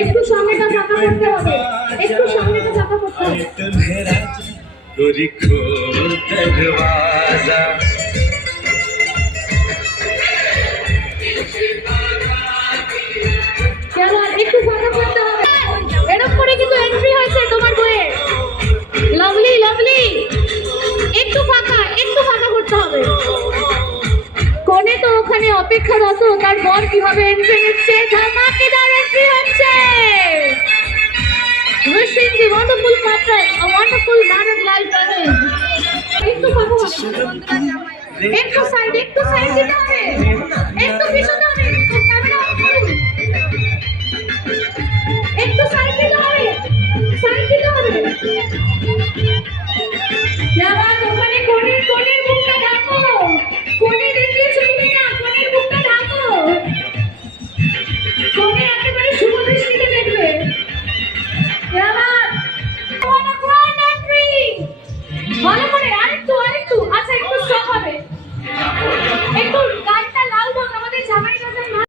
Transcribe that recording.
একটু সামনেটা চাপা করতে হবে একটু সামনেটা চাপা করতে হবে मेरा गोरी खोल दरवाजा চলো আর একটু ফাঁকা করতে হবে এরকম করে কিন্তু এন্ট্রি হয়েছে তোমার বইয়ে লাভলি লাভলি একটু ফাঁকা একটু ফাঁকা করতে হবে কোনে তো ওখানে অপেক্ষারত তার বর কিভাবে এন্ট্রি নিচ্ছে wishing the wonderful couple a wonderful married life একটু পাবো একটু সাইড দিতে হবে একটু পিছনে হবে ক্যামেরা একটু সাইড দিতে হবে সাইড দিতে হবে